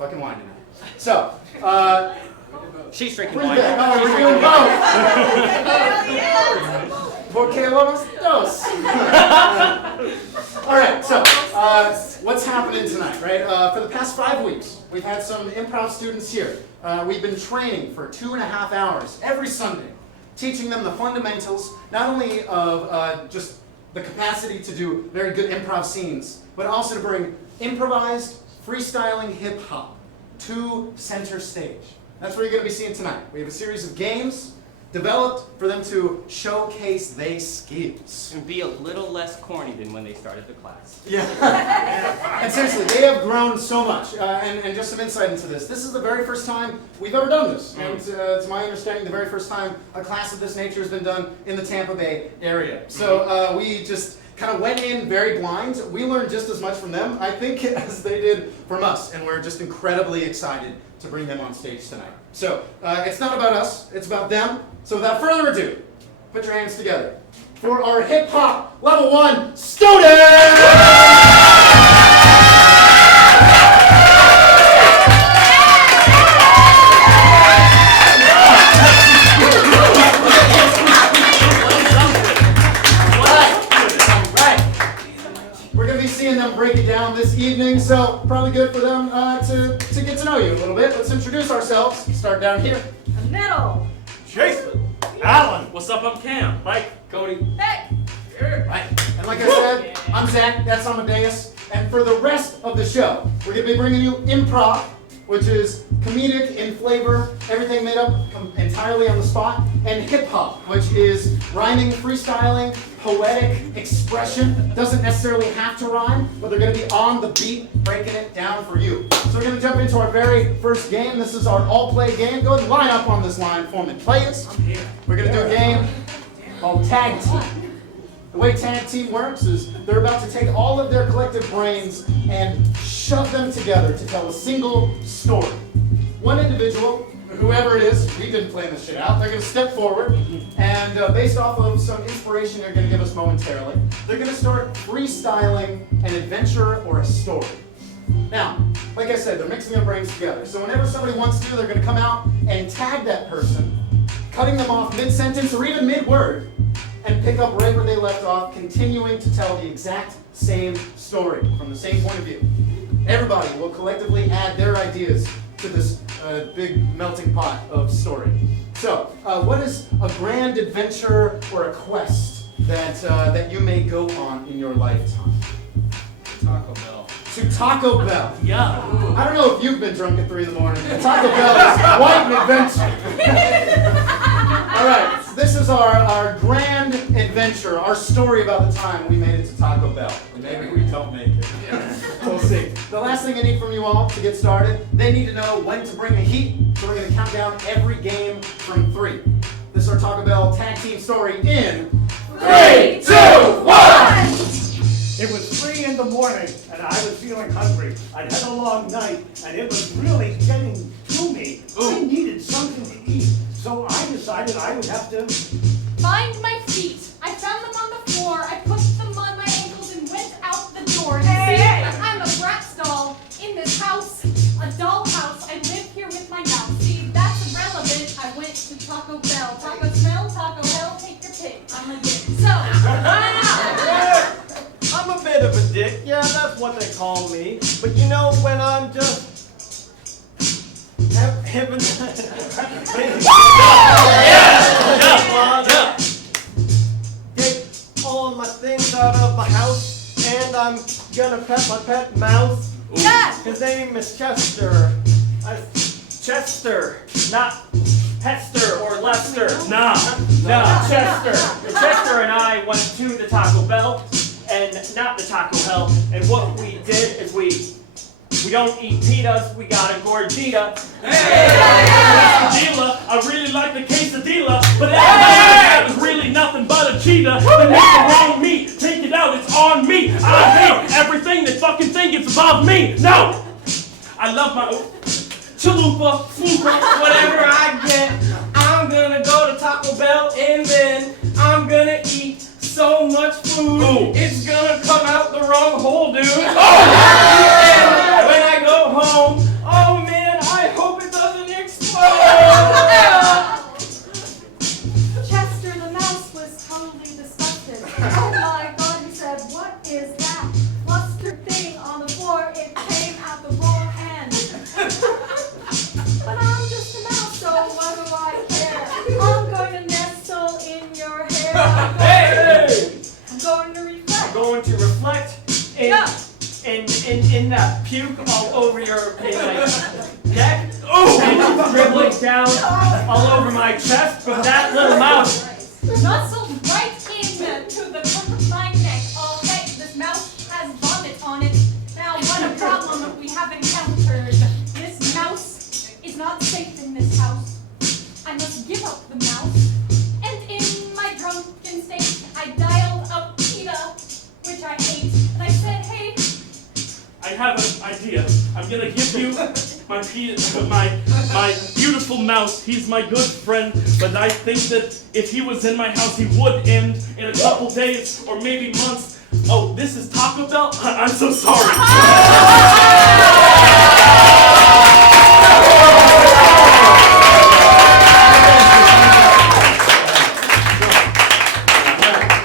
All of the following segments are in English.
fucking wine tonight. So, She's drinking bring wine. back. Oh, we're doing both. Porque vamos dos. All right, so what's happening tonight, right? For the past 5 weeks, we've had some improv students here. We've been training for 2.5 hours every Sunday, teaching them the fundamentals, not only of just the capacity to do very good improv scenes, but also to bring improvised, freestyling hip-hop to center stage. That's what you're going to be seeing tonight. We have a series of games developed for them to showcase their skills. And be a little less corny than when they started the class. Yeah. And seriously, they have grown so much. And just some insight into this. This is the very first time we've ever done this. And it's my understanding the very first time a class of this nature has been done in the Tampa Bay area. So we just kind of went in very blind. We learned just as much from them, I think, as they did from us. And we're just incredibly excited to bring them on stage tonight. So it's not about us, it's about them. So without further ado, put your hands together for our hip hop level 1 students! We're going to be seeing them break it down this evening, so probably good for them to get to know you a little bit. Let's introduce ourselves. Start down here. Middle. Jason, Alan, What's up? I'm Cam. Mike, Cody. Hey. Right. And like I said, I'm Zach, that's Amadeus. And for the rest of the show, we're going to be bringing you improv, which is comedic in flavor, everything made up entirely on the spot, and hip-hop, which is rhyming, freestyling, poetic expression. Doesn't necessarily have to rhyme, but they're going to be on the beat, breaking it down for you. So we're going to jump into our very first game. This is our all-play game. Go ahead and line up on this line for me, players. We're going to do a game called Tag Team. The way tag team works is they're about to take all of their collective brains and shove them together to tell a single story. One individual, whoever it is, we didn't plan this shit out, they're going to step forward and based off of some inspiration they're going to give us momentarily, they're going to start freestyling an adventure or a story. Now, like I said, they're mixing their brains together. So whenever somebody wants to, they're going to come out and tag that person, cutting them off mid-sentence or even mid-word, and pick up right where they left off, continuing to tell the exact same story from the same point of view. Everybody will collectively add their ideas to this big melting pot of story. So, what is a grand adventure or a quest that you may go on in your lifetime? Taco Bell. To Taco Bell. Yeah. I don't know if you've been drunk at 3 in the morning, but Taco Bell is quite an adventure. All right, so this is our grand adventure, our story about the time we made it to Taco Bell. maybe we don't make it. We'll see. The last thing I need from you all to get started, they need to know when to bring the heat, so we're going to count down every game from 3. This is our Taco Bell tag team story in 3, 2, 1! It was 3 in the morning, and I was feeling hungry. I'd had a long night, and it was really getting to me. I needed something to eat, so I decided I would have to... Find my feet. I found them on the floor. I put them on my ankles and went out the door. You see, I'm a Bratz doll in this house, a doll house. I live here with my mouse. See, that's irrelevant. I went to Taco Bell. Taco smell, Taco Bell, take your pick. I'm a dick. So, I'm a bit of a dick, yeah, that's what they call me. But you know, when I'm just having take all my things out of my house, and I'm gonna pet my pet mouse. yes. His name is Chester. Chester, not Hester or Lester. Nah. Chester. Chester and I went to the Taco Bell, and not the Taco Hell. And what we did is we don't eat pitas, we got a gordita. Quesadilla. I really like the quesadilla, but that was really nothing but a cheetah. They make the wrong meat. Take it out, it's on me. I hate everything that fucking think it's above me. No! I love my chalupa, flupa, Whatever I get, I'm gonna go to Taco Bell, and then I'm gonna eat so much food, Ooh. it's gonna come out the wrong hole, dude. Oh! And when I go home, oh puke all over your neck. And dribbling down all over my chest from that little mouse. Nuzzled right into the front of my neck. Okay, this mouse has vomit on it. Now, what a problem we have encountered. This mouse is not safe in this house. I must give up the mouse. And in my drunken state, I dialed up PETA, which I ate, and I said, hey, I have an idea. I'm gonna give you my beautiful mouse. He's my good friend, but I think that if he was in my house, he would end in a couple days or maybe months. Oh, this is Taco Bell? I'm so sorry.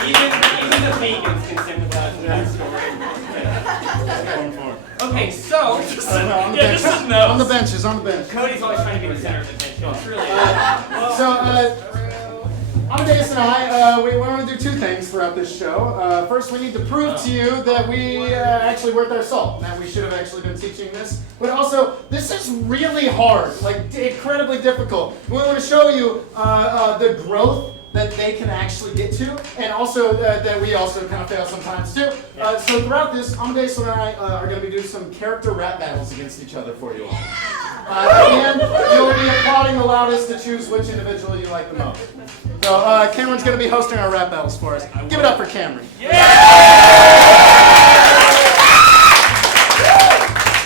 Even the vegans can sing about that story. Okay, so Yeah, just a no. On the benches, on the bench. Cody's always trying to be the center of attention. It's really So, Amadeus and I, we want to do two things throughout this show. First, we need to prove to you that we actually worth our salt, that we should have actually been teaching this. But also, this is really hard, like incredibly difficult. We want to show you the growth that they can actually get to, and also that we also kind of fail sometimes too. So throughout this, Amadeus and I are going to be doing some character rap battles against each other for you all. And you'll be applauding the loudest to choose which individual you like the most. So Cameron's going to be hosting our rap battles for us. Give it up for Cameron.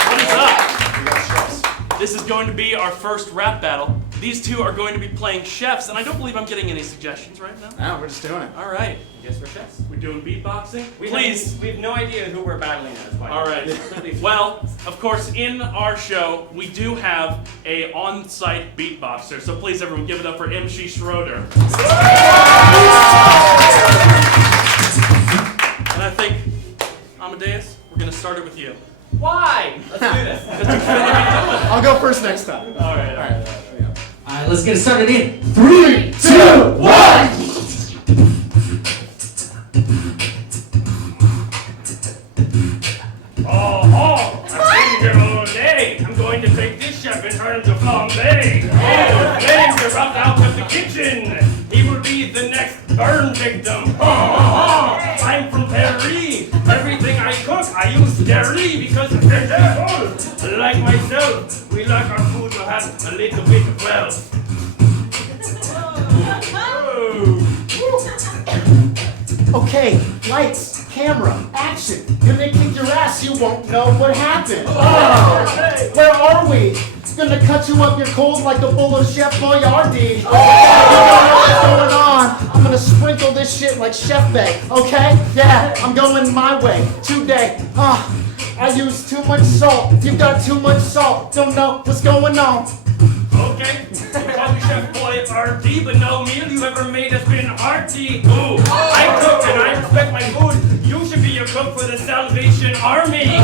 What is up? This is going to be our first rap battle. These two are going to be playing chefs, and I don't believe I'm getting any suggestions right now. No, we're just doing it. All right. Yes, we're chefs. We're doing beatboxing? We Please. have no idea who we're battling as. All right. Well, of course, in our show, we do have a on-site beatboxer. So please, everyone, give it up for MC Schroeder. And I think, Amadeus, we're going to start it with you. Why? Let's do this. I'll go first next time. All right. Alright, let's get it started in 3, 2, 1! Oh, I've been here all day. I'm going to take this chef and turn into flambe. Oh, flames erupt out of the kitchen. He will be the next burn victim. I'm from Paris. Everything I cook, I use dairy because it's very like myself, we like our food to have a little bit of wealth. Okay, lights, camera, action. You're gonna kick your ass, you won't know what happened. Where are we? It's gonna cut you up, you're cold like the bowl of Chef Boyardee. You don't know what's going on. I'm gonna sprinkle this shit like Chef Bay, okay? Yeah, I'm going my way today. I use too much salt. You got too much salt. Don't know what's going on. Okay, you call me Chef Boyardee, but no meal you ever made has been hearty. Ooh, I cook and I respect my food. You should be a cook for the Salvation Army.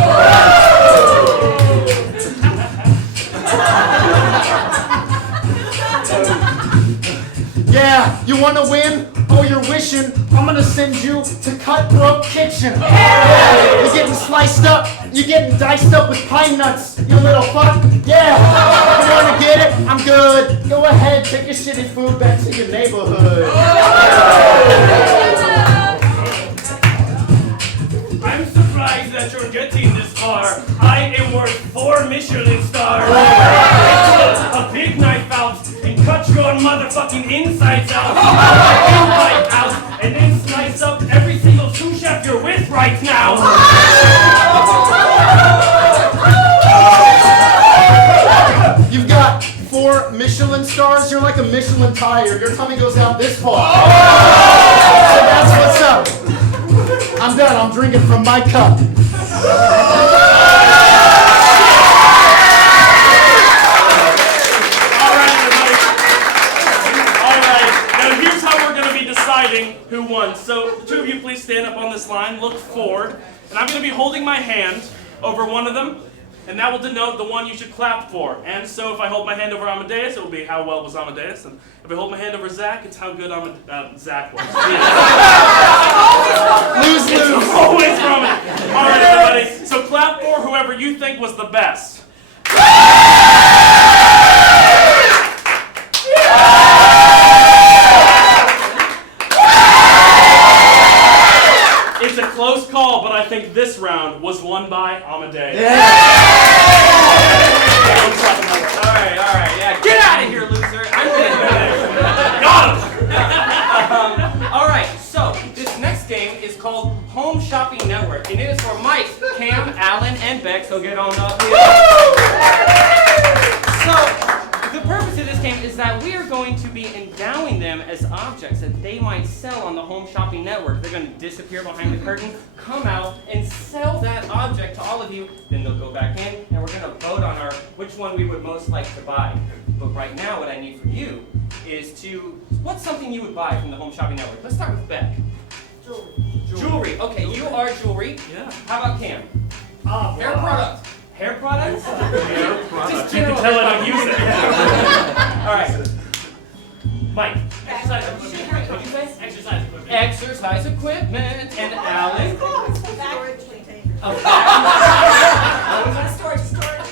Yeah, you wanna win? Oh, you're wishing. I'm gonna send you to Cutthroat Kitchen. Yeah, you're getting sliced up. You're getting diced up with pine nuts, you little fuck. Yeah, you wanna get it? I'm good. Go ahead, take your shitty food back to your neighborhood. I'm surprised that you're getting this far. I am worth 4 Michelin stars. A big knife out and cut your motherfucking insides out. Inside out, and then slice up every single sous chef you're with right now. You've got 4 Michelin stars. You're like a Michelin tire. Your tummy goes out this far. So that's what's up. I'm done. I'm drinking from my cup. Who won. So the two of you please stand up on this line, look forward, and I'm going to be holding my hand over one of them, and that will denote the one you should clap for. And so if I hold my hand over Amadeus, it will be how well was Amadeus, and if I hold my hand over Zach, it's how good Zach was. Lose, It's lose. always Roman. All right, everybody. So clap for whoever you think was the best. It's a close call, but I think this round was won by Amadeus. Alright, yeah. Get out of here, loser. I'm gonna do Got him! Alright, so this next game is called Home Shopping Network, and it is for Mike, Cam, Alan, and Beck, so get on up here. So, the purpose of this game is that we are going to be endowing them as objects that they might sell on the Home Shopping Network. They're going to disappear behind the curtain, come out, and sell that object to all of you. Then they'll go back in, and we're going to vote on which one we would most like to buy. But right now, what I need for you is what's something you would buy from the Home Shopping Network? Let's start with Beck. Jewelry. Okay, you are jewelry. Yeah. How about Cam? Hair products. Hair products? Just You can tell I don't use it. All right. Mike. Exercise What'd you equipment. say? Exercise equipment. Exercise equipment. And Alan. Storage container. Oh, Storage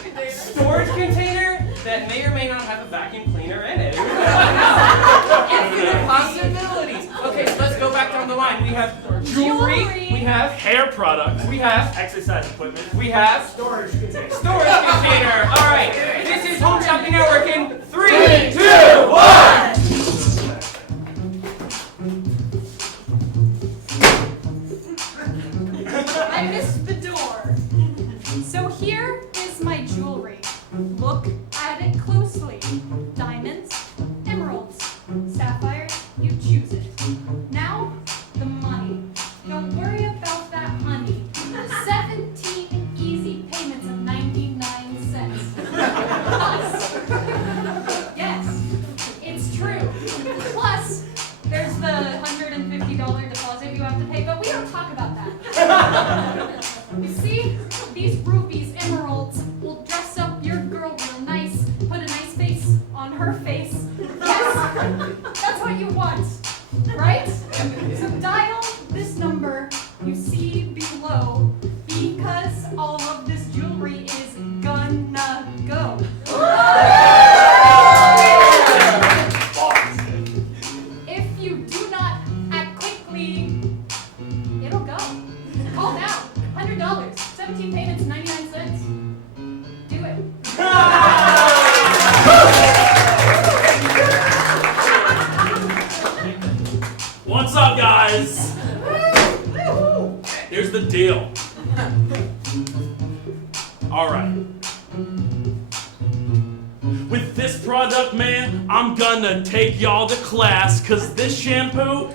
container. storage container that may or may not have a vacuum cleaner in it. Infinite possibilities. Okay, so let's go back down the line. We have jewelry. We have Hair product. We have Exercise equipment. We have storage container. All right. This is Home Shopping Network in 3, 2, 1. I missed the door. So here is my jewelry. Look at it closely. Diamonds, emeralds, sapphires, you choose it. Now, the money. Don't worry about that honey. 17 easy payments of 99 cents. Plus, yes, it's true. Plus, there's the $150 deposit you have to pay, but we don't talk about that. You see, these rubies, emeralds, will dress up your girl real nice, put a nice face on her face. Yes, that's what you want, right? So dial this number you see below, because all of this jewelry is gonna go. If you do not act quickly, it'll go. Call now. $100. 17 payments, 99 cents. Do it. What's up, guys? Here's the deal. All right. With this product, man, I'm gonna take y'all to class, cause this shampoo,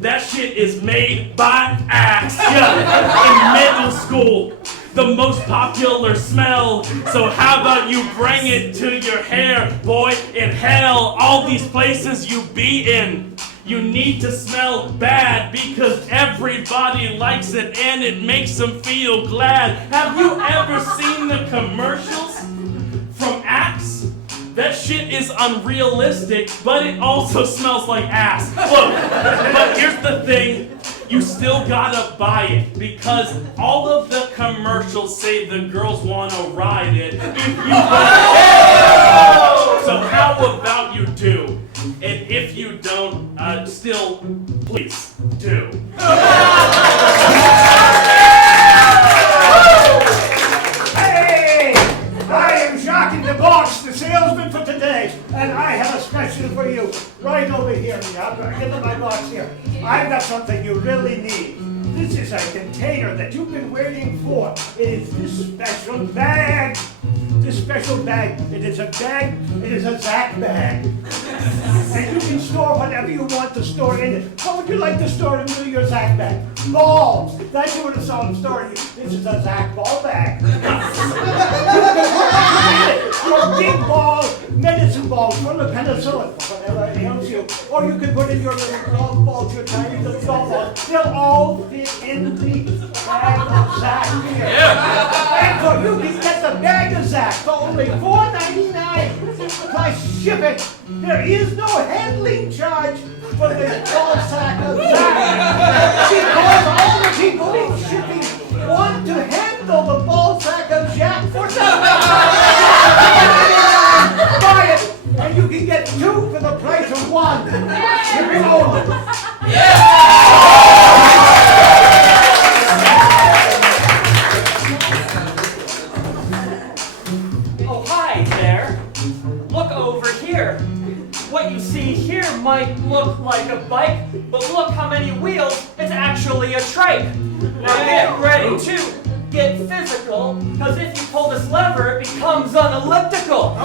that shit is made by Axe. Yeah, in middle school. The most popular smell. So how about you bring it to your hair, boy? In hell, all these places you be in, you need to smell bad because everybody likes it and it makes them feel glad. Have you ever seen the commercials from Axe? That shit is unrealistic, but it also smells like ass. Look, but here's the thing. You still gotta buy it because all of the commercials say the girls wanna ride it. If you don't, so how about you do? And if you don't, still, please do. Hey! I am Jacques in the Box, the salesman for today, and I have a special for you. Right over here. Get in my box here. I've got something you really need. This is a container that you've been waiting for. It is this special bag. This special bag. It is a bag. It is a Zach bag. And you can store whatever you want to store in it. What would you like to store in your Zach bag? Balls. That's what it's all storing. This is a Zach ball bag. Your big ball, medicine balls full of penicillin, whatever it helps you. Or you can put in your little golf balls, your tiny little golf balls. They'll all fit in the bag of Zach here. And so you can get sack for only $4.99 plus shipping. There is no handling charge for this ball sack of Jack. Because all the people in shipping want to handle the ball sack of Jack for $7.99. Buy it, and you can get 2 for the price of 1. Shipping only. Oh, hi there. Look over here. What you see here might look like a bike, but look how many wheels. It's actually a trike. Now get ready to get physical, because if you pull this lever, it becomes an elliptical.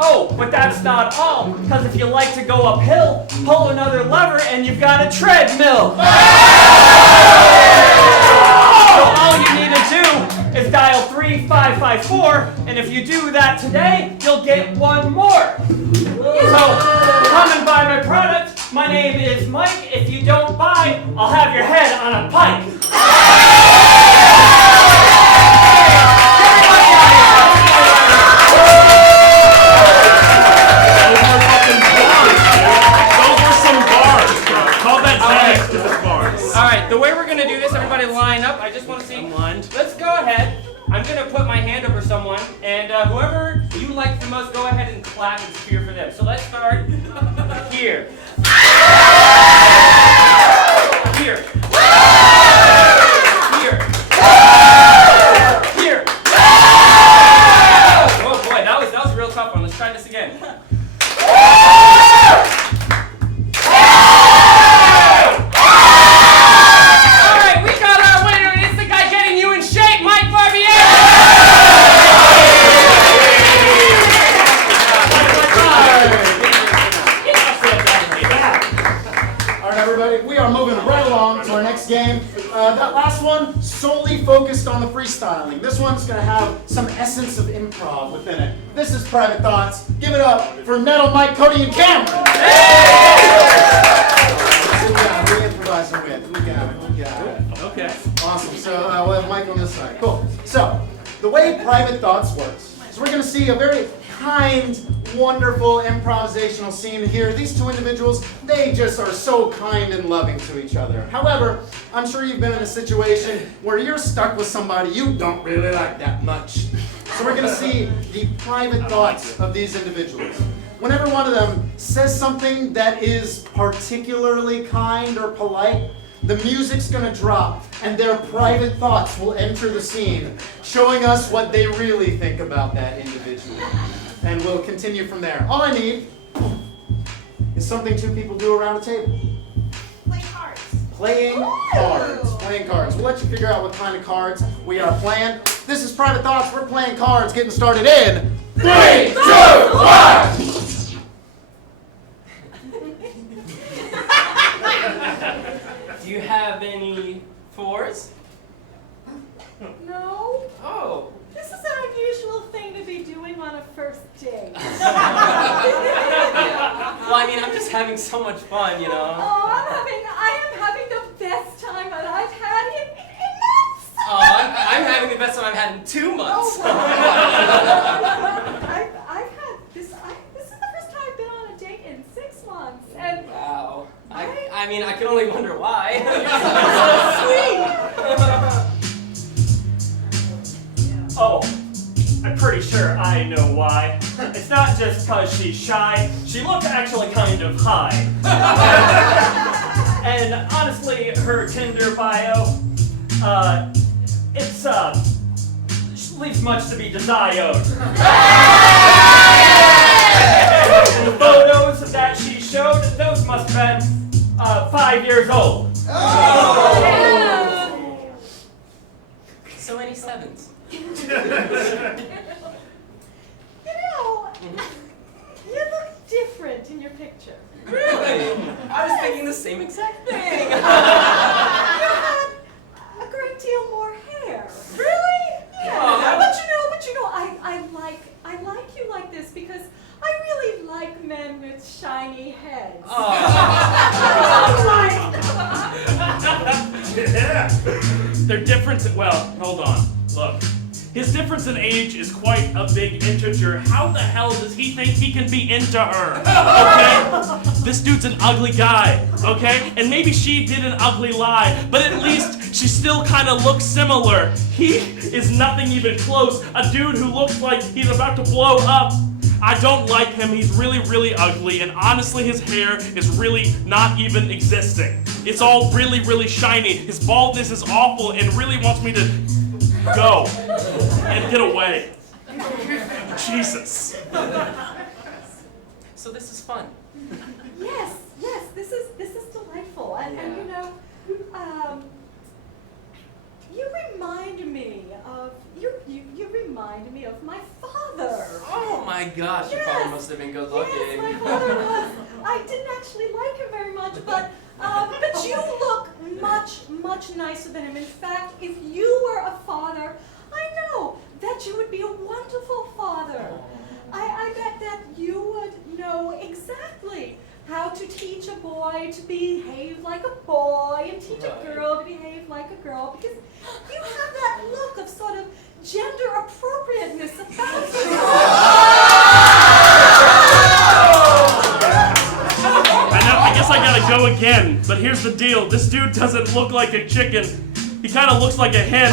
Oh, but that's not all, because if you like to go uphill, pull another lever and you've got a treadmill. So all you need to do is dial 3554, and if you do that today, you'll get 1 more. So come and buy my product. My name is Mike. If you don't buy, I'll have your head on a pike. Alright, the way we're going to do this, everybody line up. I just want to see. Let's go ahead. I'm going to put my hand over someone, and whoever you like the most, go ahead and clap and cheer for them. So let's start here. Here. Here. Here. Oh boy, that was a real tough one. Let's try this again. Game. That last one solely focused on the freestyling. This one's going to have some essence of improv within it. This is Private Thoughts. Give it up for Nettle, Mike, Cody, and Cameron. We improvising with. We got it. Okay. Awesome. So we'll have Mike on this side. Cool. So the way Private Thoughts works is we're going to see a very kind, wonderful improvisational scene here. These 2 individuals, they just are so kind and loving to each other. However, I'm sure you've been in a situation where you're stuck with somebody you don't really like that much. So we're going to see the private thoughts of these individuals. Whenever one of them says something that is particularly kind or polite, the music's going to drop and their private thoughts will enter the scene, showing us what they really think about that individual. And we'll continue from there. All I need is something 2 people do around a table. Play cards. Playing cards. Playing cards. We'll let you figure out what kind of cards we are playing. This is Private Thoughts. We're playing cards, getting started in 3, 2, 1! Do you have any 4s? No, Oh. this is an unusual thing to be doing on a first date. Well, I mean, I'm just having so much fun, you know. I am having the best time that I've had in months. Oh, I'm having the best time I've had in 2 months. Oh, wow. I've had this. This is the first time I've been on a date in 6 months, and Wow. I mean, I can only wonder why. Oh, I'm pretty sure I know why. It's not just because she's shy. She looks actually kind of high. And honestly, her Tinder bio, leaves much to be desired. And the photos that she showed, those must have been 5 years old. So many 7s. you know, you look different in your picture. Really? I was thinking the same exact thing. You had a great deal more hair. Really? Yeah. Oh. But you know, I like you like this because I really like men with shiny heads. Yeah. They're different difference, well, hold on, look. His difference in age is quite a big integer. How the hell does he think he can be into her? Okay? This dude's an ugly guy, okay? And maybe she did an ugly lie, but at least she still kind of looks similar. He is nothing even close. A dude who looks like he's about to blow up. I don't like him. He's really, really ugly, and honestly, his hair is really not even existing. It's all really, really shiny. His baldness is awful and really wants me to go and get away. Jesus. So this is fun. Yes, this is delightful. And you know, you remind me of you remind me of my father. Oh my gosh, your father must have been good looking. Yes, my father was. I didn't actually like him very much, but you look much nicer than him. In fact, if you were a father, I know that you would be a wonderful father. I bet that you would know exactly how to teach a boy to behave like a boy and teach a girl to behave like a girl, because you have that look of sort of gender appropriateness about you. I guess I gotta go again, but here's the deal. This dude doesn't look like a chicken. He kind of looks like a hen.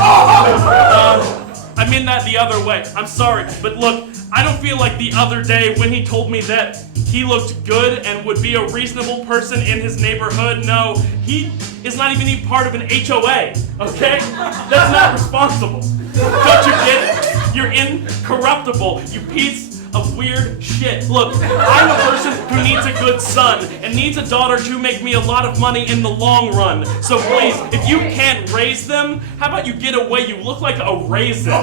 I mean that the other way. I'm sorry, but look, I don't feel like the other day when he told me that he looked good and would be a reasonable person in his neighborhood. No, he is not even part of an HOA, okay? That's not responsible. Don't you get it? You're incorruptible, you piece of weird shit. Look, I'm a person who needs a good son and needs a daughter to make me a lot of money in the long run. So please, if you can't raise them, how about you get away? You look like a raisin.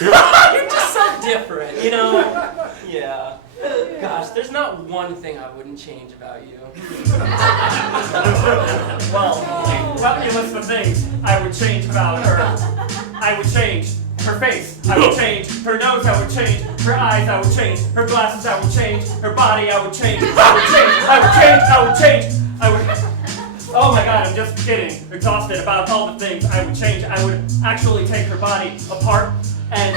You're just so different, you know? Yeah. Gosh, there's not one thing I wouldn't change about you. Well, tell me a list of things I would change about her. I would change her face. I would change her nose. I would change her eyes. I would change her glasses. I would change her body. I would change. I would change. I would change. I would change. I would. Oh my God, I'm just kidding. Exhausted about all the things I would change. I would actually take her body apart and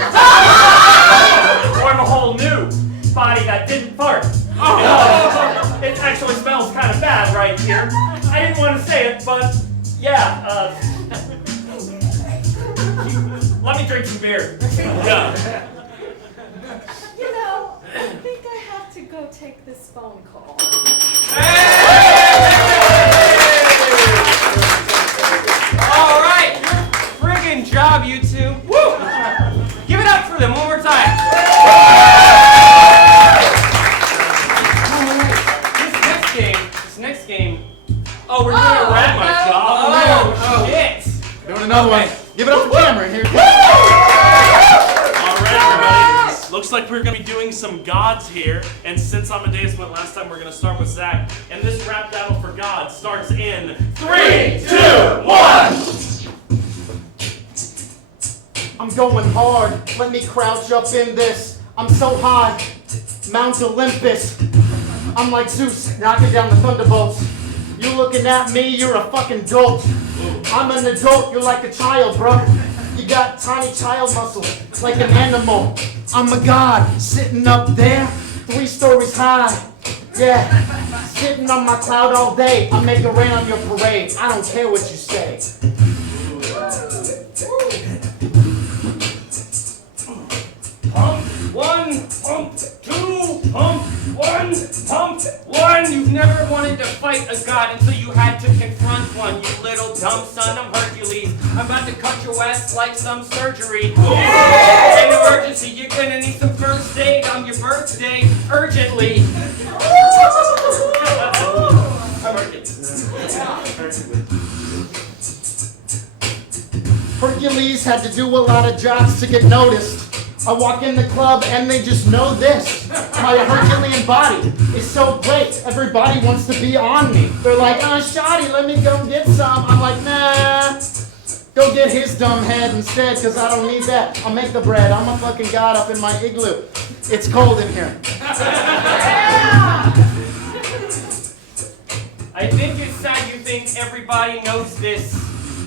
form a whole new body that didn't fart. It actually smells kind of bad right here. I didn't want to say it, but yeah. Let me drink some beer. Yeah. You know, I think I have to go take this phone call. All right, friggin' job, you two. Woo! Give it up for them one more time. This next game. Oh, we're doing a rap. my God. Oh, shit. Doing another one. Give it up for Cameron. Here it goes. All right, everybody. Looks like we're gonna be doing some gods here, and since Amadeus went last time, we're gonna start with Zach. And this rap battle for gods starts in 3, 2, 1. I'm going hard. Let me crouch up in this. I'm so high. Mount Olympus. I'm like Zeus, knocking down the thunderbolts. You looking at me, you're a fucking dolt. I'm an adult, you're like a child, bro. You got tiny child muscle, like an animal. I'm a god, sitting up there, 3 stories high. Yeah, sitting on my cloud all day. I make it rain on your parade. I don't care what you say. Pump 1, pump 2, pump 1, pump 1. You've never wanted to fight a god until you had to confront one. You little dumb son, I'm Hercules. I'm about to cut your ass like some surgery. An emergency, you're gonna need some first aid on your birthday, urgently. I'm Hercules. Hercules had to do a lot of jobs to get noticed. I walk in the club and they just know this. My Herculean body is so great. Everybody wants to be on me. They're like, shoddy, let me go get some. I'm like, nah. Go get his dumb head instead, because I don't need that. I'll make the bread. I'm a fucking god up in my igloo. It's cold in here. I think it's sad you think everybody knows this.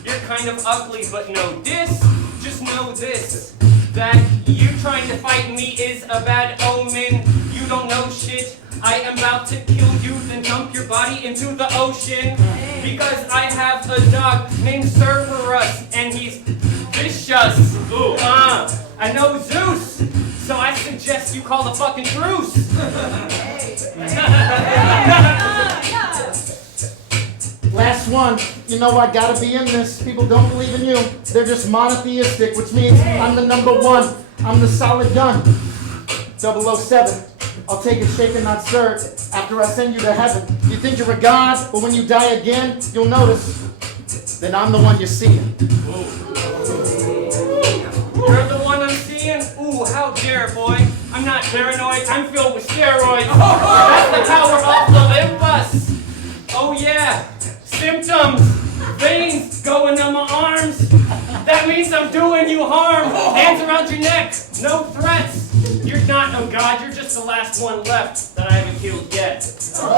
You're kind of ugly, but know this. Just know this. That you trying to fight me is a bad omen. You don't know shit. I am about to kill you, then dump your body into the ocean. Because I have a dog named Cerberus, and he's vicious. I know Zeus, so I suggest you call the fucking truce. Last one. You know I gotta be in this. People don't believe in you. They're just monotheistic, which means I'm the number one. I'm the solid gun. 007. I'll take it shaken, not stirred. After I send you to heaven. You think you're a god, but when you die again, you'll notice that I'm the one you're seeing. You're the one I'm seeing? Ooh, how dare, boy. I'm not paranoid, I'm filled with steroids. That's the power of Olympus. Oh yeah, symptoms. Veins going down my arms. That means I'm doing you harm. Hands around your neck, no threats. You're not no god, you're just the last one left that I haven't killed yet. Alright!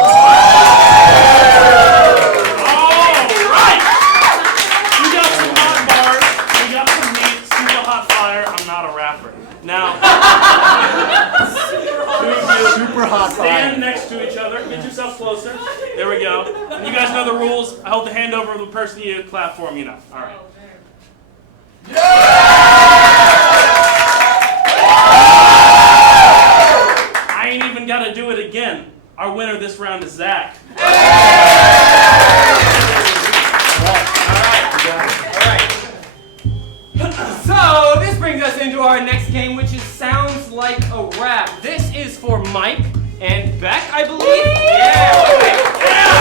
We got some hot bars, we got some meat, super hot fire. I'm not a rapper. Now, Super hot stand fire. next to each other, get yourself closer. There we go. And you guys know the rules. I hold the hand over the person you clap for him, you know. Alright. I ain't even got to do it again. Our winner this round is Zach. So, this brings us into our next game, which is Sounds Like a Rap. This is for Mike and Beck, I believe. Yeah. Okay.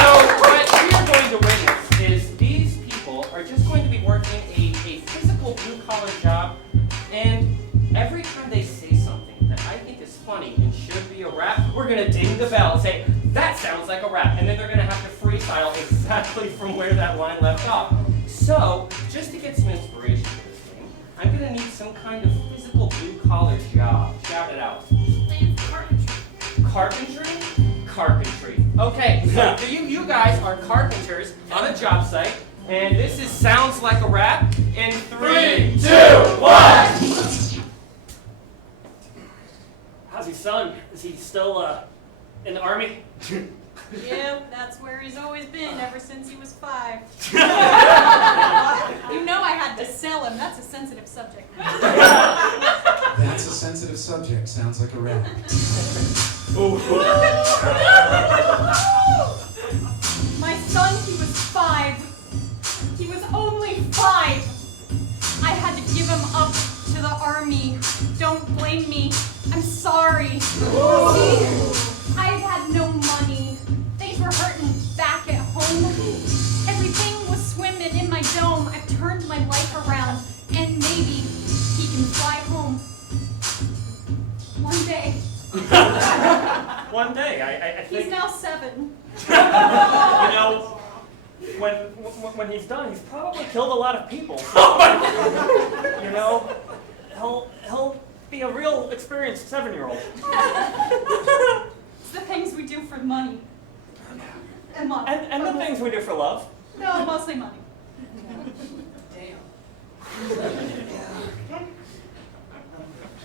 So, what we are going to witness is these people are just going to be working a physical blue-collar job, and every time they say something that I think is funny and should be a rap, we're going to ding the bell and say, that sounds like a rap, and then they're going to have to freestyle exactly from where that line left off. So, just to get some inspiration for this game, I'm going to need some kind of physical blue-collar job. Shout it out. Carpentry? Carpentry. Okay, so you guys are carpenters on a job site, and this is Sounds Like a Rap in 3, 2, 1! How's your son? Is he still in the army? Yep, that's where he's always been ever since he was 5. You know I had to sell him. That's a sensitive subject. That's a sensitive subject. Sounds like a rap. My son, he was 5. He was only 5. I had to give him up to the army. Don't blame me. I'm sorry. See, I had no money. Things were hurting back at home. Everything was swimming in my dome. I've turned my life around, and maybe he can fly home. One day. One day, I think. He's now 7. You know, when he's done, he's probably killed a lot of people. So, you know, he'll be a real experienced 7-year-old. It's the things we do for money. And money. And the things we do for love. No, mostly money.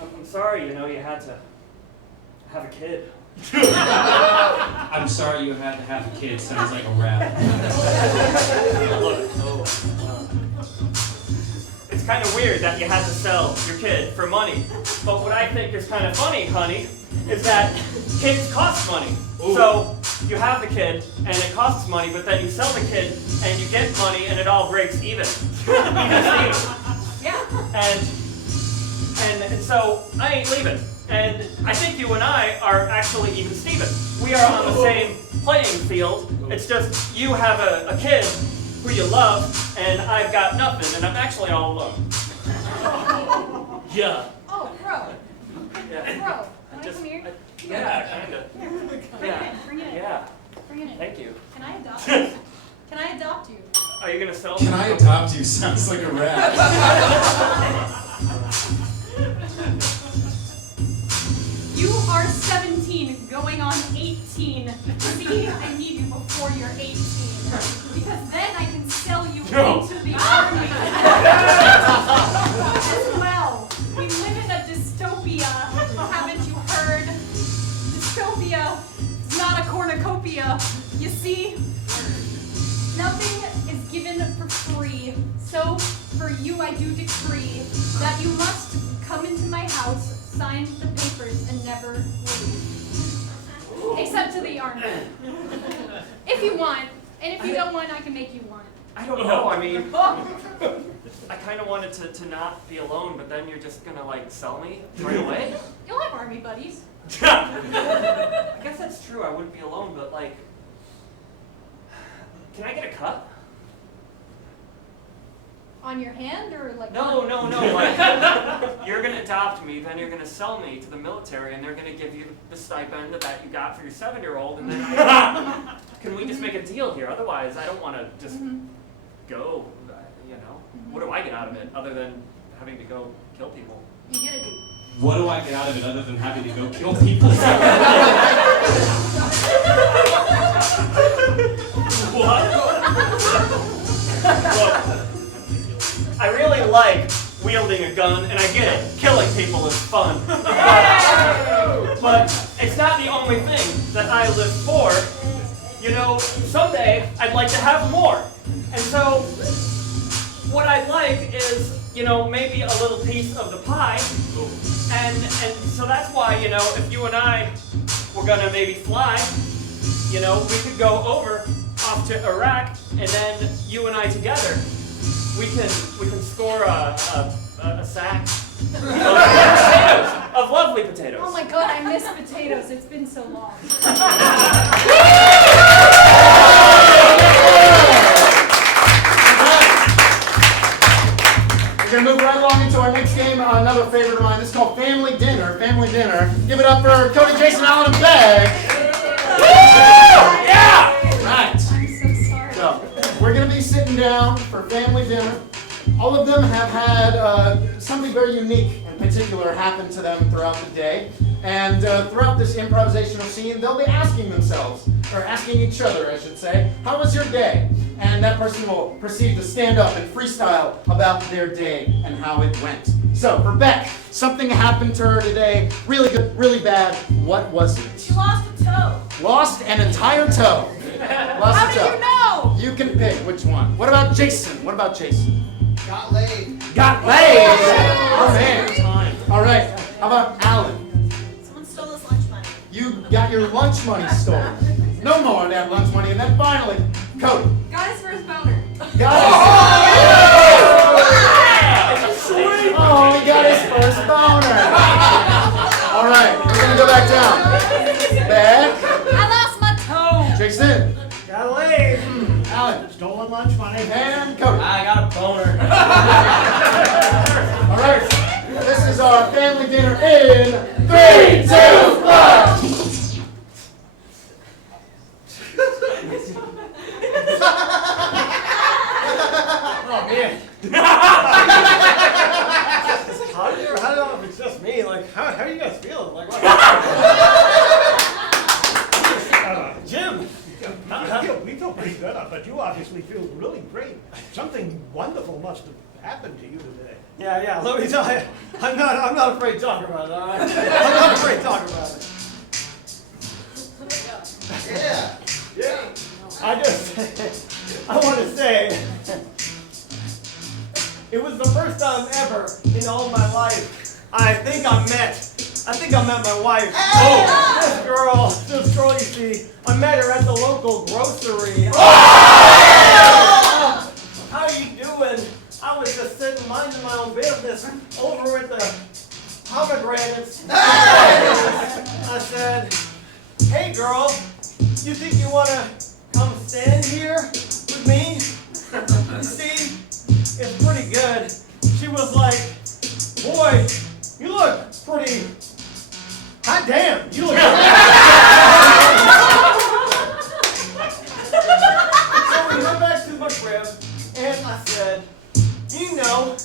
I'm sorry, you know, you had to have a kid. I'm sorry you had to have a kid. Sounds like a rap. Look, it's kind of weird that you had to sell your kid for money. But what I think is kind of funny, honey, is that kids cost money. So you have the kid and it costs money, but then you sell the kid and you get money and it all breaks even. Yeah. And so I ain't leaving. And I think you and I are actually even Steven. We are on the same playing field. It's just you have a kid who you love, and I've got nothing, and I'm actually all alone. Yeah. Oh, bro. Yeah. Bro, can I come here? Yeah, kinda. Bring it in. Bring it in. Yeah. Bring it in. Thank you. Can I adopt you? Can I adopt you? Are you gonna sell? Can I adopt you? Sounds like a rap. You are 17. Go going on 18. See, I need you before you're 18. Because then I can sell you No. into the army. As well, we live in a dystopia. Haven't you heard? Dystopia is not a cornucopia. You see, nothing is given for free. So, for you I do decree that you must come into my house, sign the papers, and never leave. Except to the army. If you want. And if you don't want, I can make you one. I don't know. I mean, I kind of wanted to not be alone, but then you're just gonna like sell me right away. You'll have army buddies. I guess that's true. I wouldn't be alone, but like, can I get a cut? On your hand or like? No. Like, you're gonna adopt me, then you're gonna sell me to the military, and they're gonna give you the stipend that you got for your 7-year-old, and then can we just make a deal here? Otherwise, I don't want to just go. You know, what do I get out of it other than having to go kill people? You get it. What do I get out of it other than having to go kill people? What? Look, I really like wielding a gun, and I get it. Killing people is fun. But it's not the only thing that I live for. You know, someday I'd like to have more. And so, what I'd like is, you know, maybe a little piece of the pie. And so that's why, you know, if you and I were gonna maybe fly, you know, we could go over off to Iraq, and then you and I together, we can score a sack of lovely potatoes. Oh my god, I miss potatoes. It's been so long. We're gonna move right along into our next game. Another favorite of mine. This is called Family Dinner. Family Dinner. Give it up for Cody, Jason, Alan, and Beck. Yeah! Right. I'm so sorry. So, we're going to be sitting down for family dinner. All of them have had something very unique in particular happen to them throughout the day. And throughout this improvisational scene, they'll be asking themselves, or asking each other, I should say, how was your day? And that person will proceed to stand up and freestyle about their day and how it went. So, for Beck, something happened to her today, really good, really bad. What was it? She lost a toe. Lost an entire toe. Lost How a did toe. you know? You can pick which one. What about Jason? What about Jason? Got laid. Got laid! Oh man. All right. How about Alan? Someone stole his lunch money. You got your lunch money stolen. No more of that lunch money. And then finally, Cody. Got his first boner. Got his Oh, he got his first boner. All right. We're going to go back down. Beck. I lost my toe. Jason. Got laid. Alan. Stolen lunch money. And Cody. I got a boner. All right. This is our family dinner in 3, 2, 1. Oh man. How do you know if it's just me? Like, how are you guys feeling? Like, what? Jim, we feel pretty good, but you obviously feel really great. Something wonderful must have happened to you today. Yeah. Let me tell you, I'm not afraid to talk about it. All right? I'm not afraid to talk about it. Yeah. I want to say, it was the first time ever in all my life I think I met my wife. Oh, this girl, you see, I met her at the local grocery. How are you doing? I was just sitting minding my own business over at the pomegranates. I said, hey girl, you think you want to come stand here with me? You see, it's pretty good. She was like, boy, you look pretty, hot damn, you look So we went back to my crib, and I said, you know,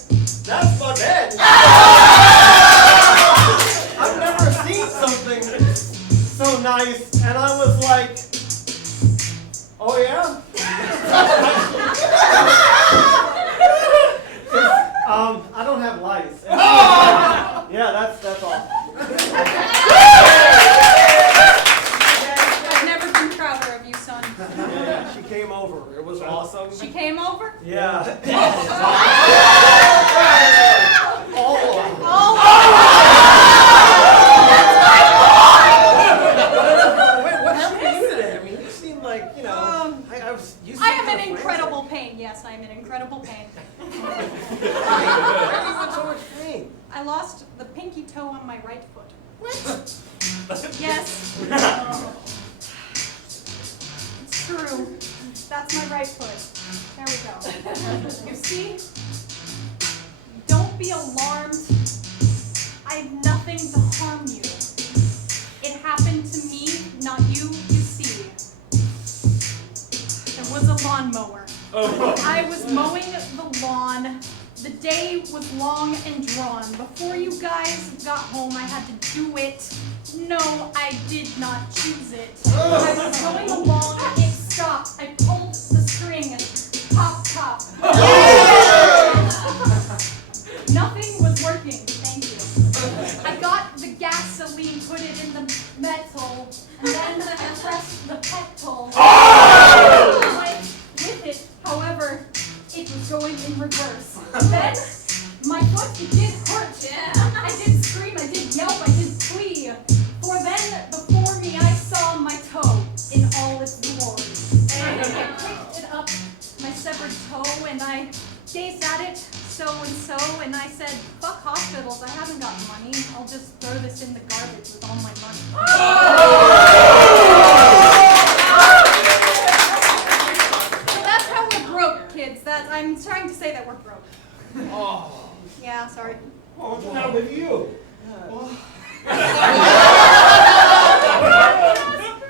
that's my bed. I've never seen something so nice Oh yeah? I don't have lice. Yeah, that's all. I've never been prouder of you, son. Yeah, she came over. It was awesome. She came over? Yeah. Wait, what happened to you today? I mean, you seem like, you know, you seem I am in kinda incredible pain. Yes, I am in incredible pain. frantic. Why are you in so much pain? I lost the pinky toe on my right foot. What? Yes. It's true. That's my right foot. There we go. You see? Don't be alarmed. I have nothing to harm you. It happened to me, not you, you see. There was a lawnmower. I was mowing the lawn. The day was long and drawn. Before you guys got home, I had to do it. No, I did not choose it. I was going along, it stopped. I pulled the string. Pop, pop. Nothing was working, thank you. I got the gasoline, put it in the metal, and then I pressed the pedal. I went with it, however, it was going in reverse. Then, my foot, it did hurt. I did scream, I did yelp, I did plea. For then, before me, I saw my toe in all its glory. And I picked it up, my severed toe, and I gazed at it, so and so, and I said, fuck hospitals, I haven't got money. I'll just throw this in the garbage with all my money. So that's how we're broke, kids. I'm trying to say that we're broke. Oh. Yeah, sorry. What's wrong with you?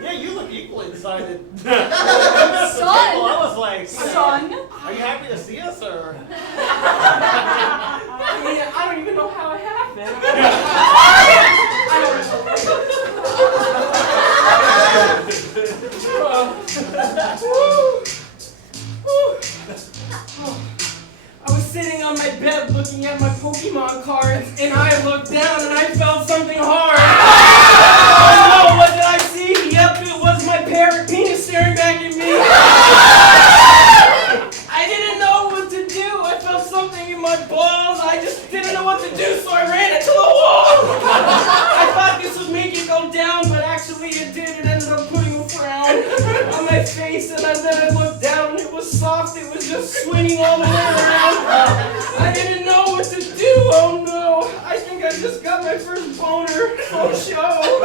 Yeah, you look equally excited. Son! I was like, Son! are you happy to see us, or? I don't even know how it happened. I was sitting on my bed looking at my Pokemon cards, and I looked down and I felt something hard. Oh no, what did I see? Yep, it was my parrot penis staring back at me. I didn't know what to do. I felt something in my balls. I just didn't know what to do, so I ran into the wall. I thought this would make it go down, but actually it did. It ended up putting a frown on my face, and then I looked down and it was soft. It was just swinging all the way around. I didn't know what to do. Oh no. I think I just got my first boner. Oh, show.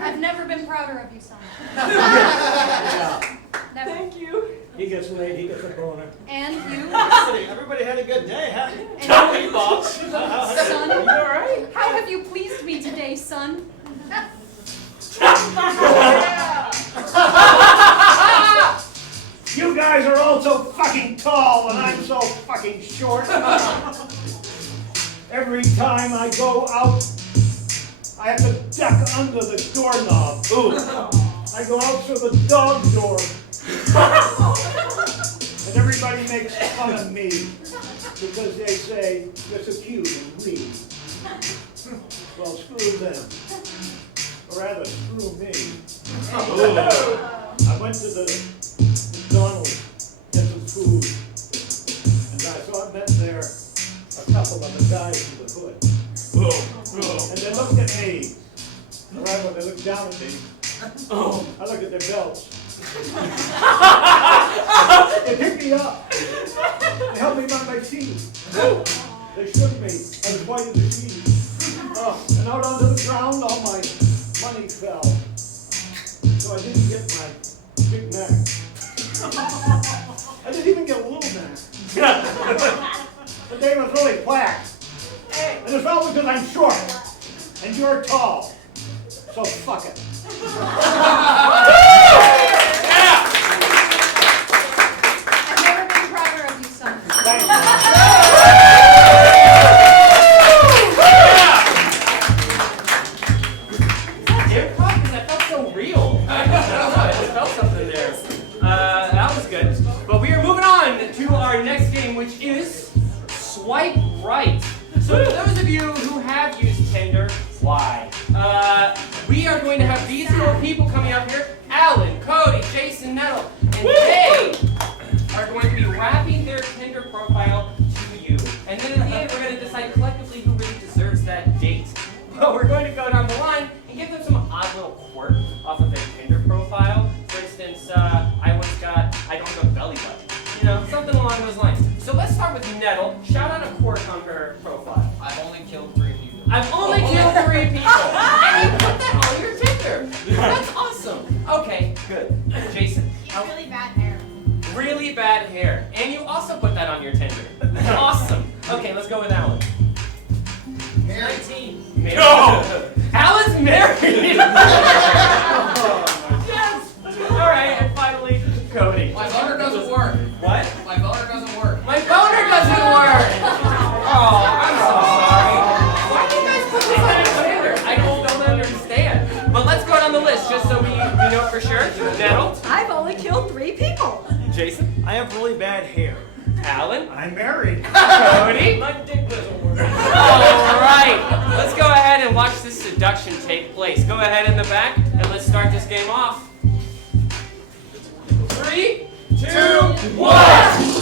I've never been prouder of you, son. Never. Thank you. He gets laid, he gets a boner. And you, Everybody had a good day, huh? and you, Boss. son. You alright? How have you pleased me today, son? You guys are all so fucking tall and I'm so fucking short. Every time I go out, I have to duck under the doorknob. Ooh. I go out through the dog door. And everybody makes fun of me because they say, you're so cute and weak. Well, screw them. Or rather, screw me. I went to the McDonald's, get some food, and I saw I met there a couple of the guys in the hood. And they looked at me. Or rather, they looked down at me. I looked at their belts. They picked me up. They helped me on my feet. They shook me. I was white as a sheet. And out onto the ground, all my money fell. So I didn't get my Big Mac. I didn't even get a Little Mac. The day was really whack. And it's all because I'm short. And you're tall. So fuck it. I've never been prouder of you, son. Thank you. of you who have used Tinder, why? We are going to have these four people coming up here: Alan, Cody, Jason, Nettle, and they are going to be wrapping their Tinder profile to you. And then in the end, we're going to decide collectively who really deserves that date. But we're going to go down the line and give them some odd little quirk off of their Tinder profile. For instance, I once got, I don't have a belly button. You know, something along those lines. So let's start with Nettle. Shout out a quirk on her profile. I've only killed 3 people. I've only killed 3 people. And you put that on your Tinder. That's awesome. Okay, good. Jason. Really bad hair. Really bad hair. And you also put that on your Tinder. Awesome. Okay, let's go with Alan. 19. Married. No! Alan's married! Yes! Alright, and finally, Cody. My boner doesn't work. What? My boner doesn't work. My boner doesn't work! Oh, I'm so sorry. Why do you guys put this on your Tinder? I don't understand. But let's go down the list just so we know for sure. Nettle. I've only killed 3 people. Jason. I have really bad hair. Alan. I'm married. Cody. My dick doesn't work. Alright, let's go ahead and watch this seduction take place. Go ahead in the back and let's start this game off. 3, 2, 1!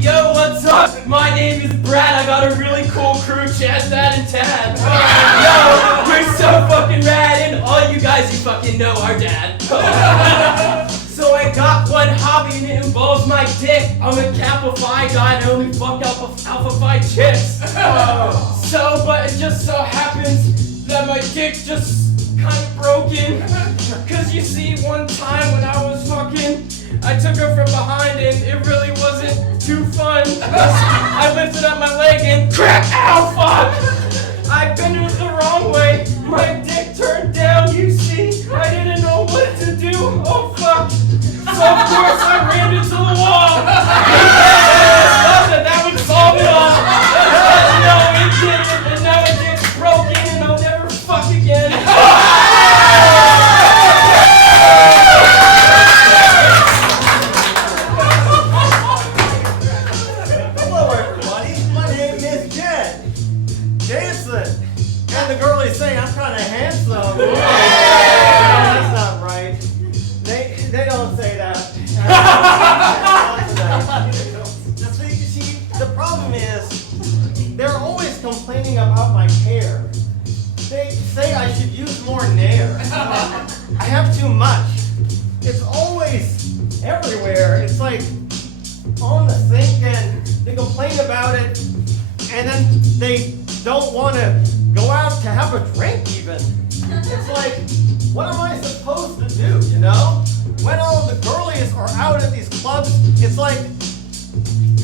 Yo, what's up? My name is Brad. I got a really cool crew, Chad, Thad, and Tad. Yo, we're so fucking rad, and all you guys you fucking know are dad. So I got one hobby, and it involves my dick. I'm a Kappa Phi guy, and I only fuck Alpha Phi chicks. So, but it just so happens that my dick just kind of broken. Cause you see, one time when I was fucking, I took her from behind and it really wasn't too fun. I lifted up my leg and crack, ow, fuck! I bent it the wrong way. My dick turned down, you see. I didn't know what to do. Oh, fuck. So, of course, I ran into the wall. That would solve it all. No, it didn't. And now my dick's broken and I'll never fuck again. Hello, everybody. My name is Jed. Jason. And the girlies say I'm kind of handsome. No, that's not right. They don't say that. See, the problem is, they're always complaining about my hair. They say I should use more Nair. I have too much. It's always everywhere. It's like on the sink and they complain about it and then they don't want to go out to have a drink even. It's like, what am I supposed to do, you know? When all the girlies are out at these clubs, it's like,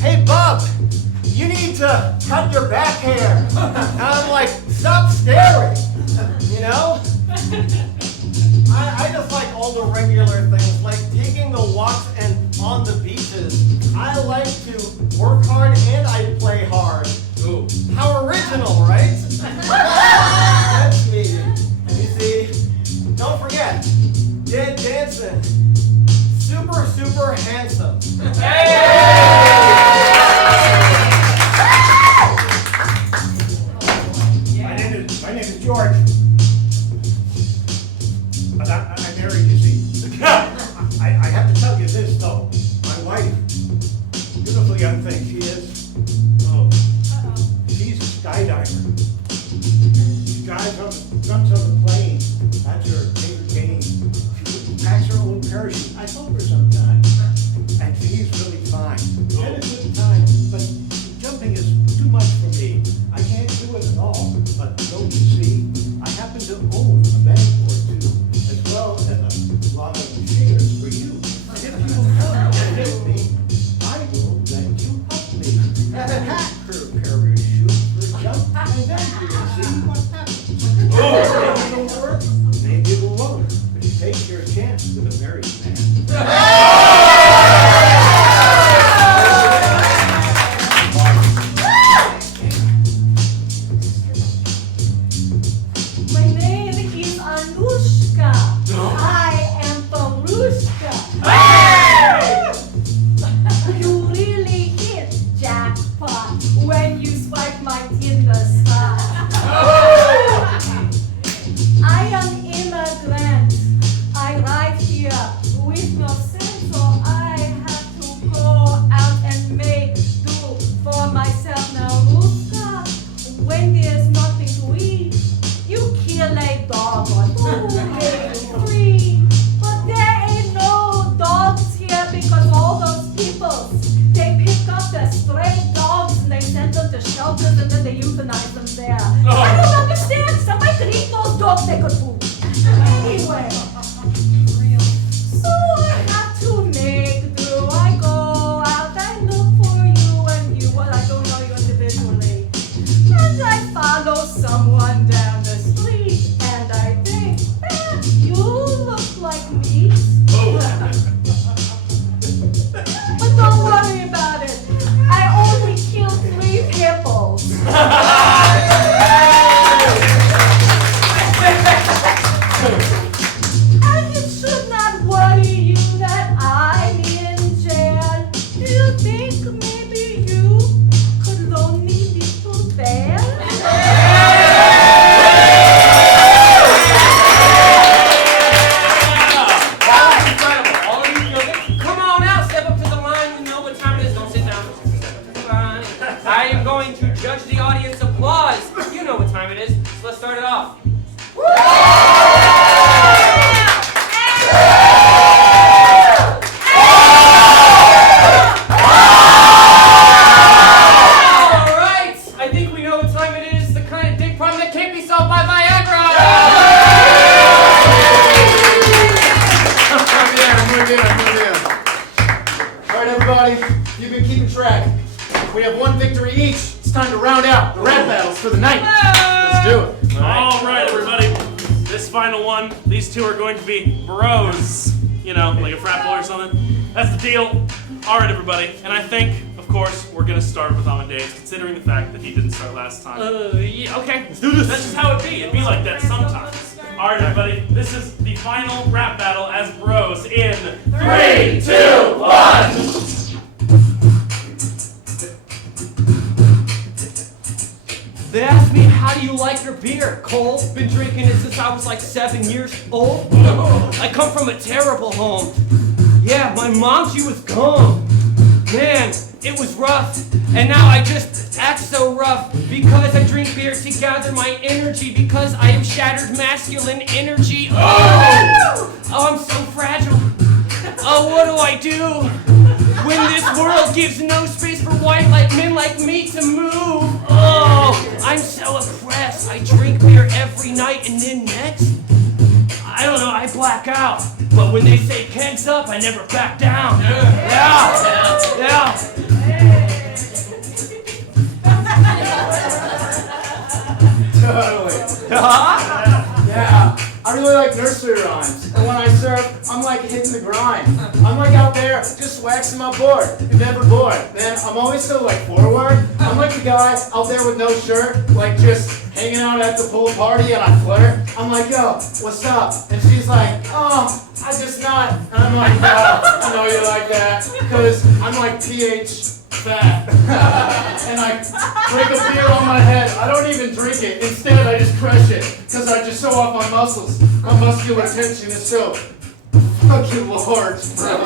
hey bub, you need to cut your back hair. And I'm like, stop staring, you know? I just like all the regular things, like taking the walks and on the beaches. I like to work hard and I play hard. Ooh. How original, right? That's me. You see, don't forget, Jed Danson, super, super handsome. My name is George. But I'm married, you see. I have to tell you this, though. My wife, beautiful young thing she is. Oh, she's a skydiver. She jumps on the plane. That's her favorite game. She packs her own parachute. I told her sometime. And she's really fine. We had a good time, but jumping is too much for me. I can't do it at all. But don't you see, I happen to own a bank or two, as well as a lot of shares for you. And if you will help me, I will let you help me. Pack her parachute for a jump, and then we will see what happens. Maybe it'll work, maybe it won't. But you take your chance with a married man. My name is Anushka. anyway. So I have to make do. I go out and look for you and you, well, I don't know you individually. And I follow someone down the street and I think, you look like me. But don't worry about it. I only killed 3 hippos. And it should not worry you that I'm in jail. Do you think maybe you could loan me little bail? All of you children, come on out, step up to the line. We know what time it is. Don't sit down. Step up to the line. I am going to judge the audience applause. You know what time it is, so let's start it off. Alright, I think we know what time it is. The kind of dick problem that can't be solved by Viagra. Alright, everybody, you've been keeping track. We have 1 victory each. It's time to round out the rap battles for the night. Let's do it. All right, everybody. This final one, these 2 are going to be bros. You know, like a frat boy or something. That's the deal. All right, everybody. And I think, of course, we're going to start with Amadeus, considering the fact that he didn't start last time. Yeah, okay. Let's do this. That's just how it'd be. It'd be like that sometimes. All right, everybody. This is the final rap battle as bros in 3, 2, 1. They asked me, how do you like your beer, Cole? Been drinking it since I was like 7 years old. I come from a terrible home. Yeah, my mom, she was gone. Man, it was rough. And now I just act so rough because I drink beer to gather my energy because I am shattered masculine energy. Oh, I'm so fragile. Oh, what do I do when this world gives no space for white like men like me to move? Oh, I'm so oppressed. I drink beer every night and then next, I don't know, I black out. But when they say kegs up, I never back down. Yeah. Totally. Yeah. I really like nursery rhymes. And when I surf, I'm like hitting the grind. I'm like out there just waxing my board. You're never bored. Man, I'm always so like forward. I'm like the guy out there with no shirt, like just hanging out at the pool party and I flirt. I'm like, yo, what's up? And she's like, oh, I just not. And I'm like, oh, I know you like that. Cause I'm like pH fat. And I drink a beer on my head. I don't even drink it. Instead, I just crush it. Because I just show off my muscles. My muscular tension is so fucking large, bro.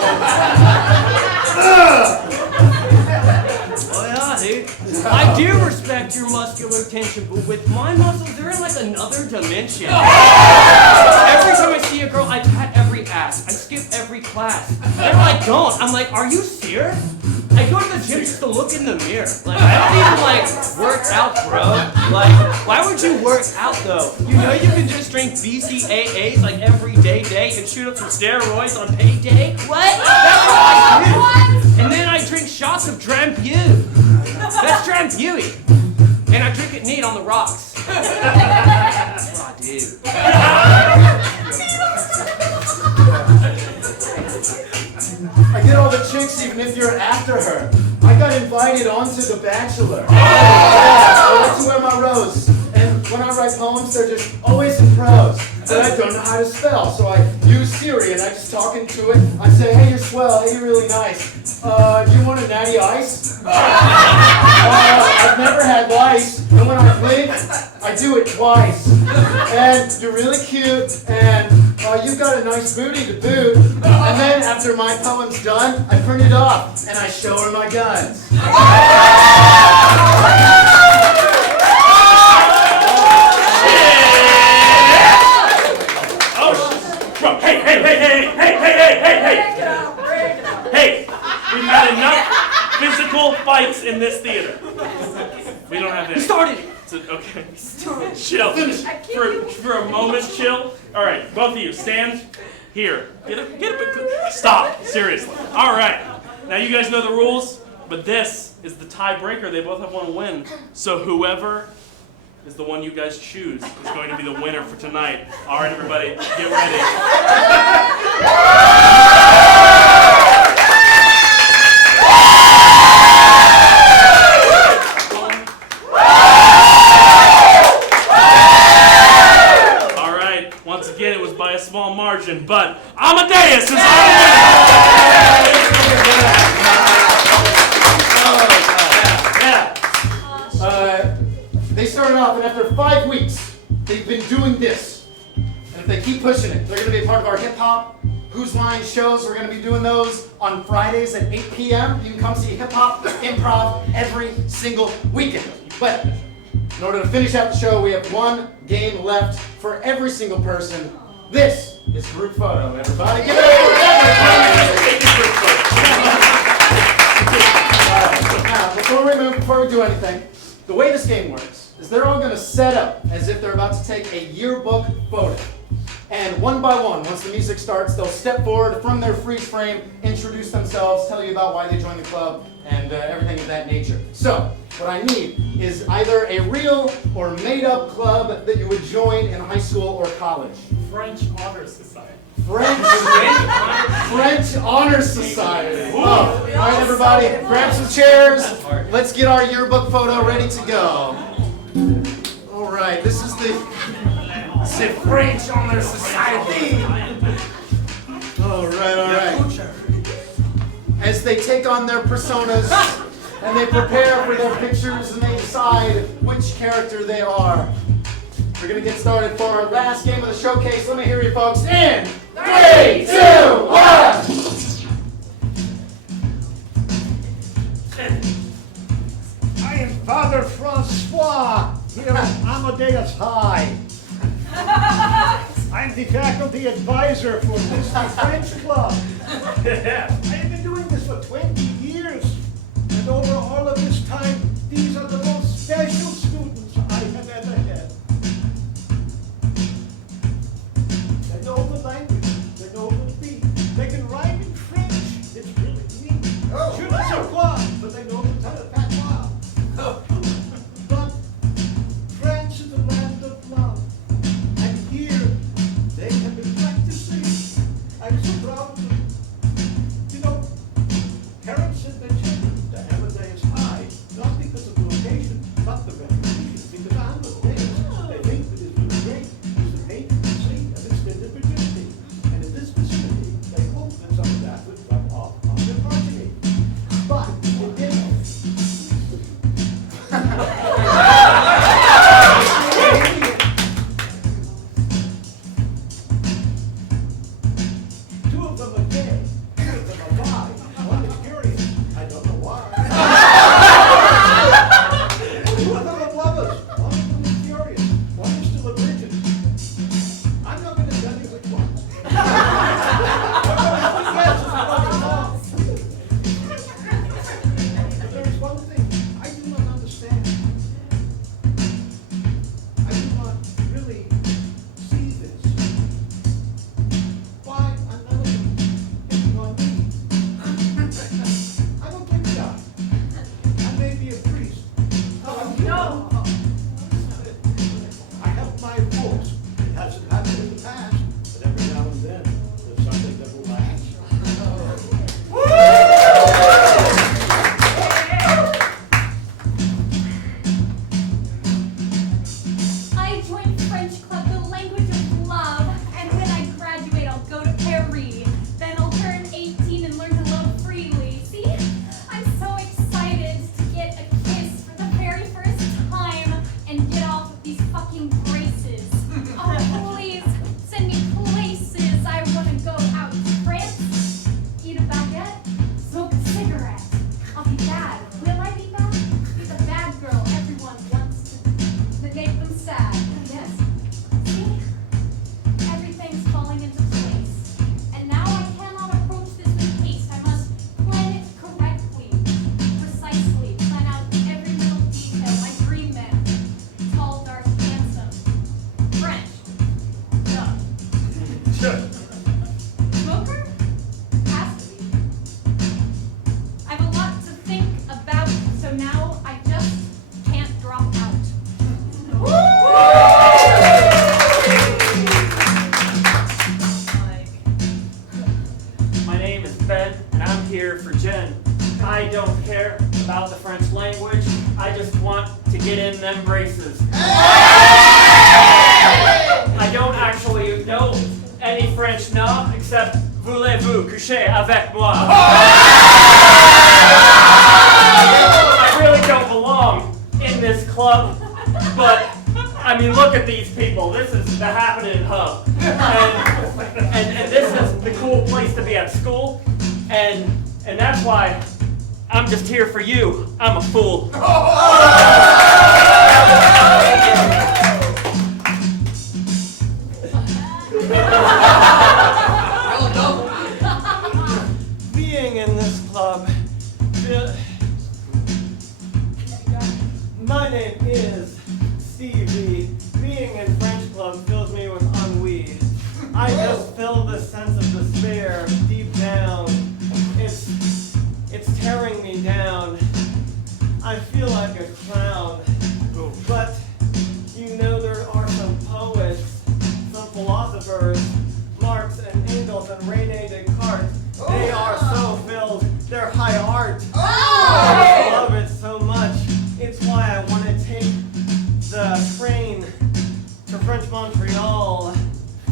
Oh yeah, dude. I do respect your muscular tension, but with my muscles, they're in like another dimension. Every time I see a girl, I pat every ass. I skip every class. They're like, don't. I'm like, are you serious? I go to the gym just to look in the mirror. Like, I don't even like work out, bro. Like, why would you work out though? You know you can just drink BCAAs like every day and shoot up some steroids on payday? What? That's what I do. And then I drink shots of Drambuie. That's Drambuie. And I drink it neat on the rocks. That's what I do. I get all the chicks even if you're after her. I got invited onto The Bachelor. I like to wear my rose. And when I write poems, they're just always in prose. But I don't know how to spell, so I use Siri and I just talk into it. I say, hey, you're swell, hey, you're really nice. Do you want a natty ice? I've never had lice, and when I blink, I do it twice. And you're really cute, and you've got a nice booty to boot. And then after my poem's done, I print it off, and I show her my guns. Bro, hey! Hey, we've had enough physical fights in this theater. We don't have any. He started it. Okay. Chill. For a moment, chill. All right, both of you, stand here. Get a. Stop. Seriously. All right. Now you guys know the rules, but this is the tiebreaker. They both have one win. So whoever is the one you guys choose is going to be the winner for tonight. All right, everybody, get ready. Small margin, but Amadeus is They started off, and after 5 weeks, they've been doing this. And if they keep pushing it, they're going to be a part of our hip-hop Who's Line shows. We're going to be doing those on Fridays at 8 p.m. You can come see hip-hop improv every single weekend. But in order to finish out the show, we have one game left for every single person. This is group photo, everybody. Give it up for everybody. Before we do anything, the way this game works is they're all going to set up as if they're about to take a yearbook photo. And one by one, once the music starts, they'll step forward from their freeze frame, introduce themselves, tell you about why they joined the club, and everything of that nature. So, what I need is either a real or made-up club that you would join in high school or college. French Honor Society. French Honor Society. Oh. All right, everybody, grab some chairs. Let's get our yearbook photo ready to go. All right, this is the French Honor Society. All right. As they take on their personas and they prepare for their pictures and they decide which character they are. We're going to get started for our last game of the showcase. Let me hear you folks in 3, 2, 1. I am Father Francois here at Amadeus High. I'm the faculty advisor for this French club. I have been doing this for 20 years, and over all of this time, these are the most special students I have ever had. They know the language, they know the beat, they can rhyme in French. It's really neat. Je ne sais quoi, but they know the patois. But France is a land of love. And here, they have been practicing. I'm so proud of them. You know, parents send their children to Amadeus High, not because of the location, but the reputation. Because Amadeus, they think that it's really great, is the paint and see and extended virginity. And in this vicinity, they hope that some of that would rub off on their progeny. But it didn't. To here for Jen. I don't care about the French language. I just want to get in them braces. I don't actually know any French now, except voulez-vous coucher avec moi? I really don't belong in this club, but I mean, look at these people. This is the happening hub, and this is the cool place to be at school, and that's why I'm just here for you. I'm a fool. Being in this club, my name is Stevie. Being in French club fills me with ennui. I just feel this sense of despair deep down. It's tearing me down. I feel like a clown. But you know there are some poets, some philosophers, Marx and Engels and René Descartes. They are so filled, they're high art. I love it so much. It's why I want to take the train to French Montreal.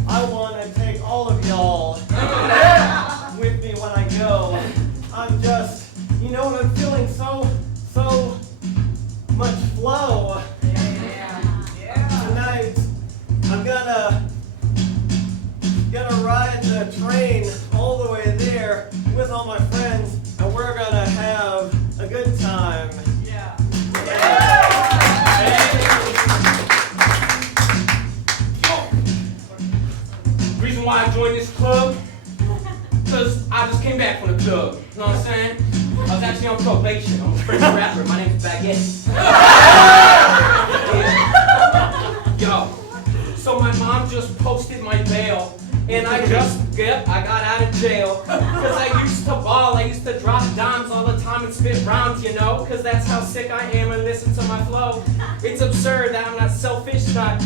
I want to take all of y'all with me when I go. I'm just, you know what, I'm feeling so much flow. Tonight, I'm gonna ride the train all the way there with all my friends, and we're gonna have a good time. Yeah. Reason why I joined this club, because I just came back from the club. You know what I'm saying? I was actually on probation. I'm a French rapper. My name's Baguette. Yo, so my mom just posted my bail, and I got out of jail. Because I used to ball, I used to drop dimes all the time and spit rhymes, you know? Because that's how sick I am, and listen to my flow. It's absurd that I'm not selfish, not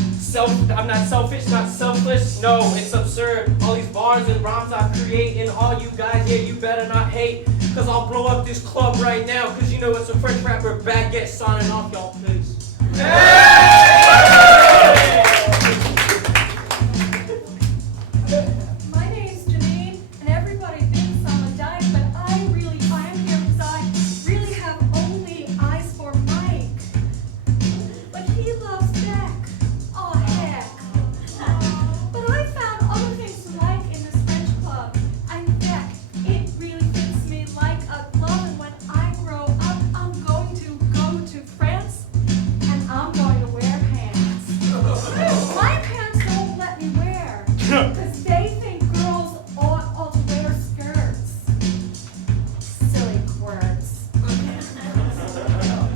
selfless. No, it's absurd. All these bars and rhymes I create, and all you guys, yeah, you better not hate. Because I'll blow up this club right now, because you know it's a French rapper, Baguette, signing off, y'all, please. My name's Janine, and everybody thinks I'm a dyke, but I am here because I really have only eyes for Mike. But he loves Beck. Oh, heck. But I found other things to like in this French club. And Beck, it really fits me like a glove, and when I grow up, I'm going to go to France, and I'm going to wear pants. My parents don't let me wear, because they think girls ought to wear skirts. Silly quirks.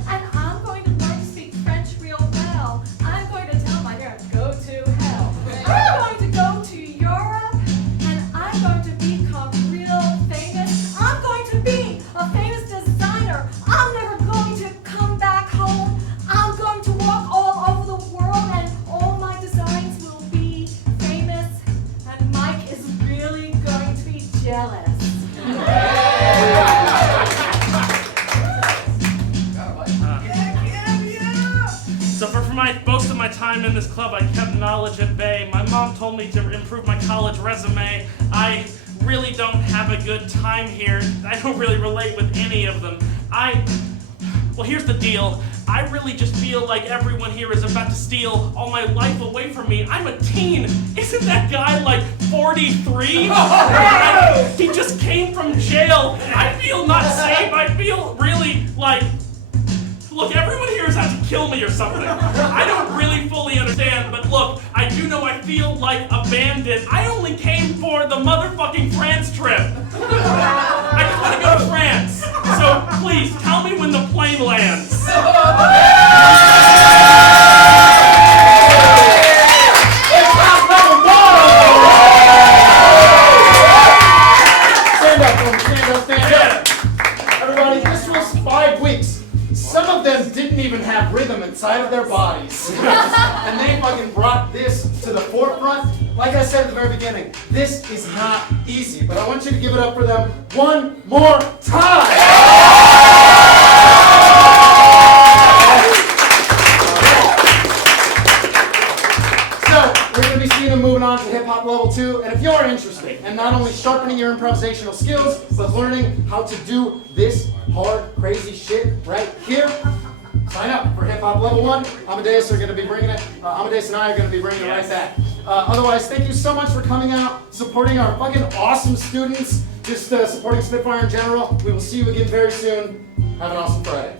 And I'm going to learn to speak French real well. I'm going to tell my parents, go to hell. I'm going to go to Europe, and I'm going to become real famous. I'm going to be a famous designer. I'm never going to come back home. I'm going to walk all over the world, and all my designs will be famous. And Mike is really going to be jealous. So for most of my time in this club, I kept knowledge at bay. My mom told me to improve my college resume. I really don't have a good time here. I don't really relate with any of them. Well, here's the deal. I really just feel like everyone here is about to steal all my life away from me. I'm a teen. Isn't that guy like 43? He just came from jail. I feel not safe. I feel really like... Look, everyone here is out to kill me or something. I don't really fully understand, but look, I do know I feel like a bandit. I only came for the motherfucking France trip. I just want to go to France. So please, tell me when the plane lands. Stand up. Everybody, this was 5 weeks. Some of them didn't even have rhythm inside of their bodies. And they fucking brought this to the forefront. Like I said at the very beginning, this is not not easy, but I want you to give it up for them one more time. So, we're going to be seeing them moving on to hip hop level 2, and if you're interested in not only sharpening your improvisational skills, but learning how to do this hard, crazy shit right here, sign up for hip hop level 1. Amadeus are going to be bringing it. Amadeus and I are going to be bringing it right back. Otherwise, thank you so much for coming out, supporting our fucking awesome students, just supporting Spitfire in general. We will see you again very soon. Have an awesome Friday.